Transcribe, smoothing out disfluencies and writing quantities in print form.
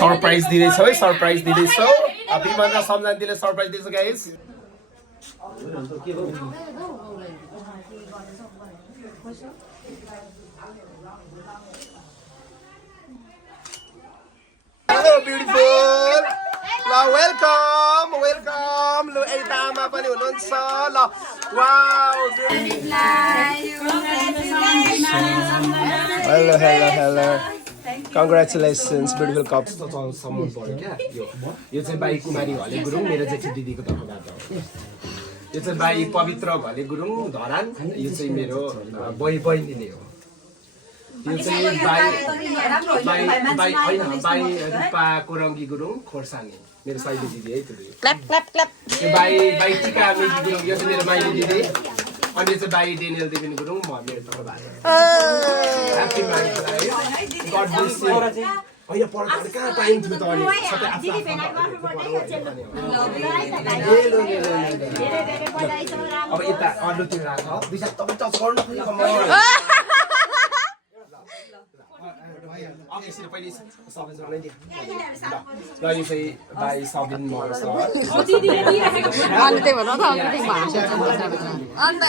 surprise दिँदैछौ है surprise दिँदैछौ विमलमा सम्झान्तीले surprise दिँदैछ guys hello beautiful ल वेलकम वेलकम ल एतामा पनि हुनुहुन्छ ल wow hello hello hello congratulations beautiful cup सम्मान पऱ्यो क्या यो चाहिँ बाई कुमारी घले गुरुङ मेरो जेठी दिदीको तर्फबाट हो यो चाहिँ बाई पवित्र घले गुरुङ धरान यो चाहिँ मेरो बहिनीले हो यो चाहिँ बाई रूपा कोरङ्गी गुरुङ खोर्सानी मेरो साइली दिदी है त्यो बाई टिका मेजी गुरुङ यो चाहिँ मेरो माइली दिदी अनि चाहिँ बाई डेनियल देवी गुरुङ म मेरो तर्फबाट happy marriage god bless you होइन पढ्दा कहाँ टाइम थियो त अनि सबै अब यता अरूतिर राख विशाल तपाईँ त पढ्नु पनि कमाउ यसरी पहिले सबै जोड्नै दिए ल यो चाहिँ बाई सबिन मगर छ अनि त्यही भएर त अनि त्यही भाषा अन्त